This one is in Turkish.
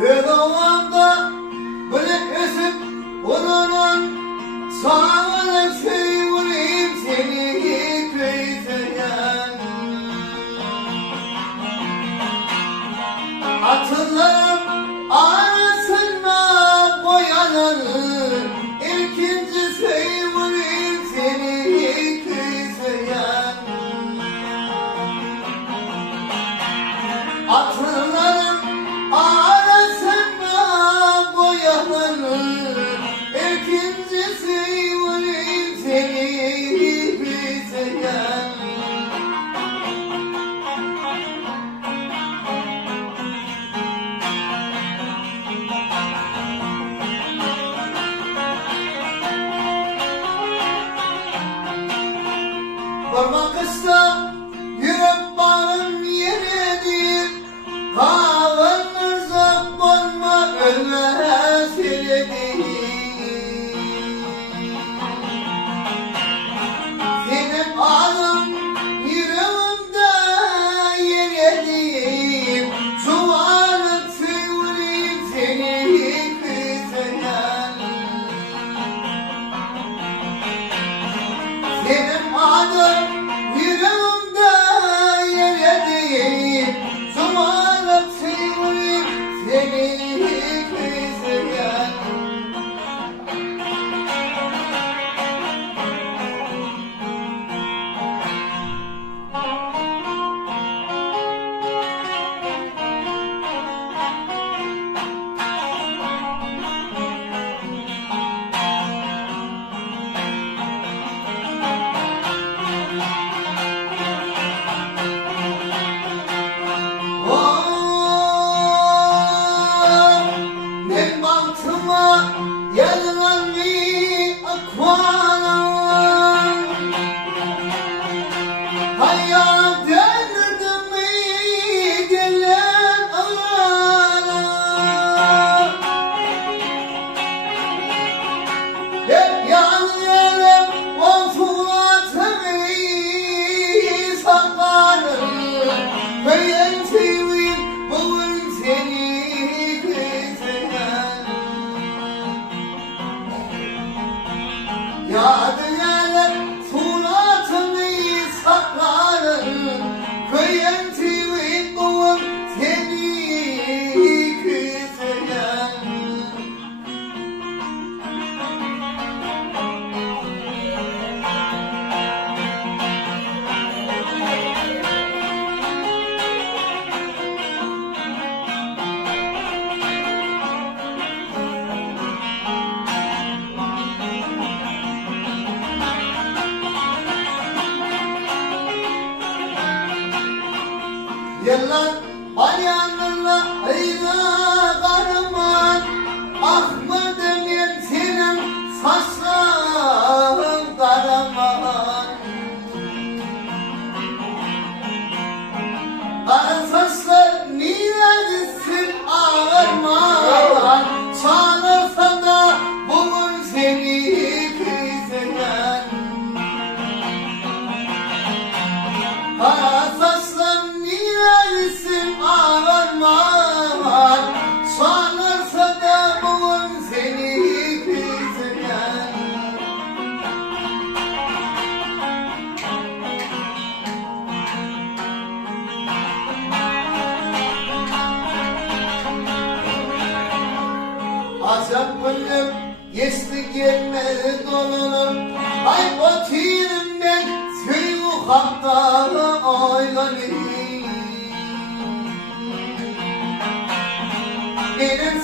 Ödavamda böyle esip onun sağına sevurayım seni köyseyen. Atlarım arasına boyananı İlkinci sevurayım seni köyseyen. Atlarım arasına boyananı İlkinci sevurayım seni köyseyen. Parmak ısta yürüp bağım yeridir. Kahvenler zaplanma ölmez silidir. Senin adın yüreğimde yeridir. Çuvalık sivurayım seni kızıyan. Senin adın yüreğimde yer edeyim. Zumarlık sevurayım seni kızıyan. Ben baktıma yanılan bir akvaryum. Hayat döndürdüm mi gelen ağına. Hep yanlarım o suratımı saklarım. Köyün sevim bulun seni kızıyan. Yadigarlar suratını saklarım. Köyün sevim bulun seni kızıyan. Yıllar bayanlarla ayna karman. Akmadım ben senin saçların karaman. Kara saçlar niyesin ağırman. Çağırsan da bulur seni kızıyan. Kara saçlar niyesin ağırman. Çağırsan da bulur seni kızıyan. Azap gönlüm geçti gelmedi dolunum. Ay batırım ben suyu hatta oynanayım. Benim